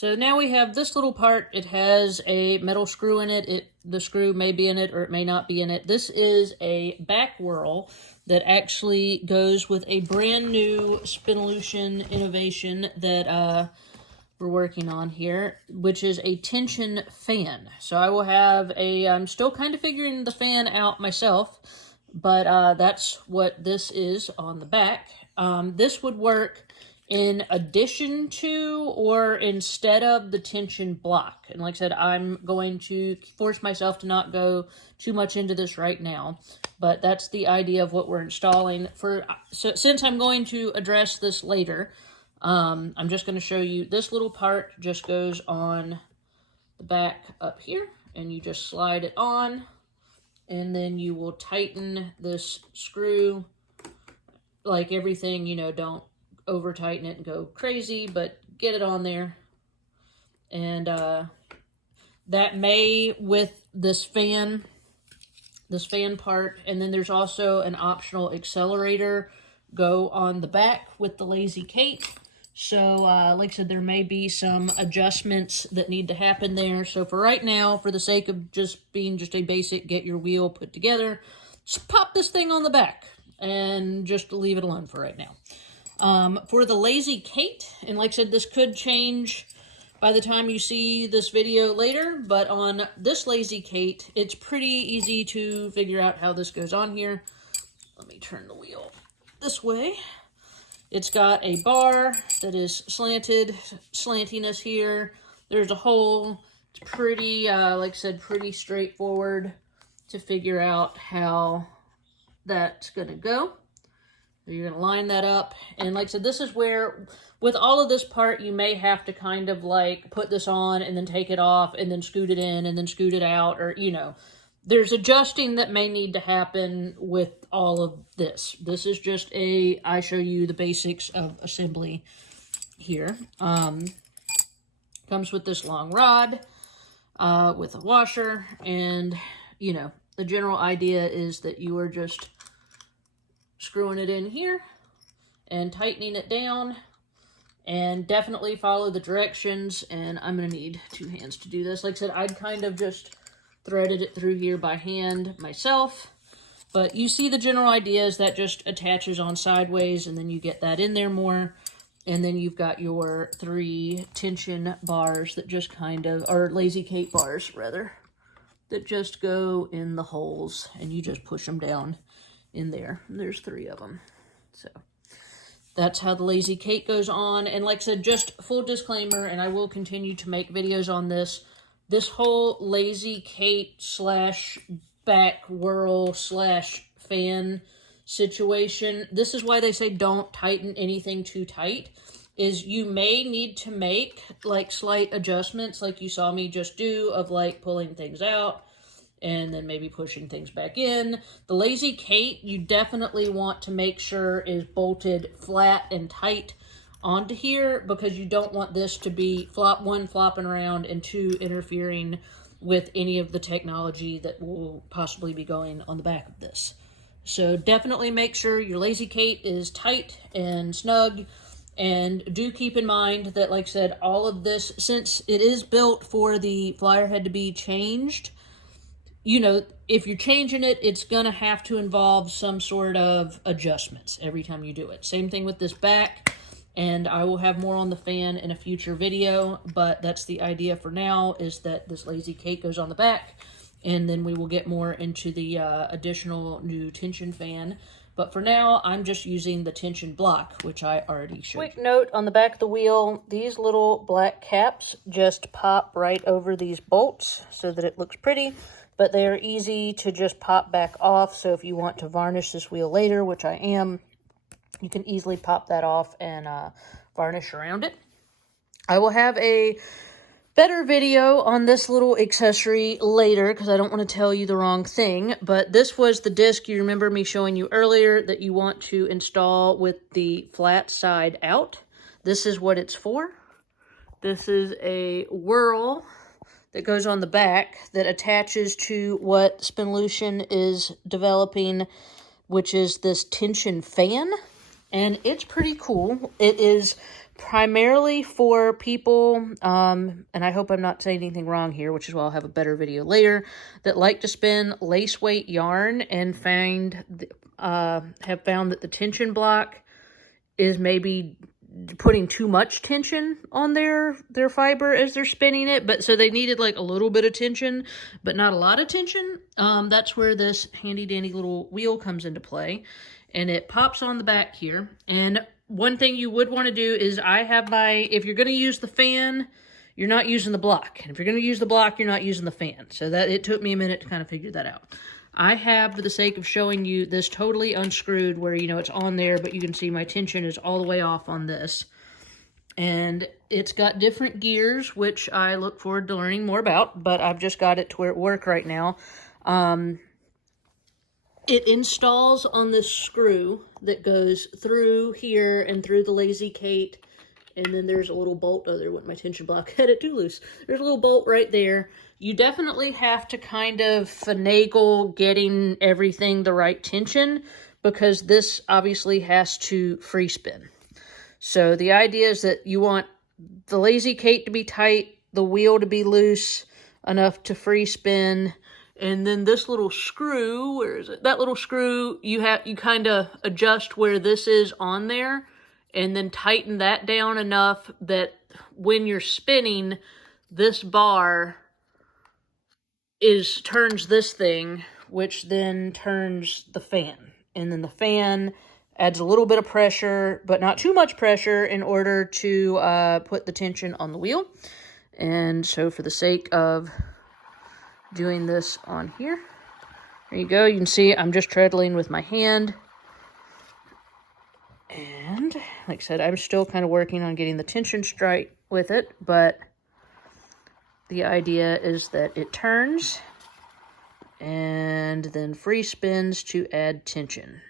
So now we have this little part. It has a metal screw in it. The screw may be in it or it may not be in it. This is a back whirl that actually goes with a brand new SpinOlution innovation that we're working on here, which is a tension fan. So I will have I'm still kind of figuring the fan out myself, but that's what this is on the back. This would work in addition to or instead of the tension block. And like I said, I'm going to force myself to not go too much into this right now, but that's the idea of what we're installing. So since I'm going to address this later, I'm just going to show you this little part just goes on the back up here, and you just slide it on, and then you will tighten this screw like everything, you know, don't over tighten it and go crazy, but get it on there. And that may, with this fan part, and then there's also an optional accelerator go on the back with the Lazy Kate. So like I said, there may be some adjustments that need to happen there. So for right now, for the sake of just being just a basic get your wheel put together, just pop this thing on the back and just leave it alone for right now. For the Lazy Kate, and like I said, this could change by the time you see this video later, but on this Lazy Kate, it's pretty easy to figure out how this goes on here. Let me turn the wheel this way. It's got a bar that is slantiness here. There's a hole. It's pretty, like I said, pretty straightforward to figure out how that's gonna go. You're going to line that up. And like I said, this is where, with all of this part, you may have to kind of like put this on and then take it off and then scoot it in and then scoot it out. Or, you know, there's adjusting that may need to happen with all of this. This is just I show you the basics of assembly here. Comes with this long rod with a washer. And, you know, the general idea is that you are just screwing it in here and tightening it down, and definitely follow the directions. And I'm going to need 2 hands to do this. Like I said, I'd kind of just threaded it through here by hand myself, but you see the general idea is that just attaches on sideways, and then you get that in there more, and then you've got your 3 tension bars that just kind of, or Lazy Kate bars rather, that just go in the holes, and you just push them down in there. And there's 3 of them. So that's how the Lazy Kate goes on. And like I said, just full disclaimer, and I will continue to make videos on this. This whole Lazy Kate slash back whirl slash fan situation, this is why they say don't tighten anything too tight, is you may need to make like slight adjustments like you saw me just do, of like pulling things out and then maybe pushing things back in. The Lazy Kate, you definitely want to make sure is bolted flat and tight onto here, because you don't want this to be flopping around, and 2, interfering with any of the technology that will possibly be going on the back of this. So definitely make sure your Lazy Kate is tight and snug, and do keep in mind that, like I said, all of this, since it is built for the flyer head to be changed, you know, if you're changing it, it's going to have to involve some sort of adjustments every time you do it. Same thing with this back, and I will have more on the fan in a future video, but that's the idea for now, is that this Lazy Kate goes on the back, and then we will get more into the additional new tension fan. But for now, I'm just using the tension block, which I already showed. Quick note on the back of the wheel, these little black caps just pop right over these bolts so that it looks pretty, but they are easy to just pop back off. So if you want to varnish this wheel later, which I am, you can easily pop that off and varnish around it. I will have a better video on this little accessory later, because I don't want to tell you the wrong thing, but this was the disc you remember me showing you earlier that you want to install with the flat side out. This is what it's for. This is a whirl that goes on the back that attaches to what SpinOlution is developing, which is this tension fan. and it's pretty cool. It is primarily for people, and I hope I'm not saying anything wrong here, which is why I'll have a better video later, that like to spin lace weight yarn and have found that the tension block is maybe putting too much tension on their fiber as they're spinning it, but so they needed like a little bit of tension, but not a lot of tension. That's where this handy dandy little wheel comes into play, and it pops on the back here. And one thing you would want to do is if you're going to use the fan, you're not using the block. And if you're going to use the block, you're not using the fan. So that it took me a minute to kind of figure that out. I have, for the sake of showing you, this totally unscrewed where, you know, it's on there, but you can see my tension is all the way off on this. And it's got different gears, which I look forward to learning more about, but I've just got it to where it works right now. It installs on this screw that goes through here and through the Lazy Kate. And then there's a little bolt. Oh, there went my tension block. Had it too loose. There's a little bolt right there. You definitely have to kind of finagle getting everything the right tension, because this obviously has to free spin. So the idea is that you want the Lazy Kate to be tight, the wheel to be loose enough to free spin, and then this little screw, where is it? That little screw, you kind of adjust where this is on there, and then tighten that down enough that when you're spinning, this bar turns this thing, which then turns the fan. And then the fan adds a little bit of pressure, but not too much pressure, in order to put the tension on the wheel. And so for the sake of doing this on here, there you go. You can see I'm just treadling with my hand. And like I said, I'm still kind of working on getting the tension straight with it, but the idea is that it turns and then free spins to add tension.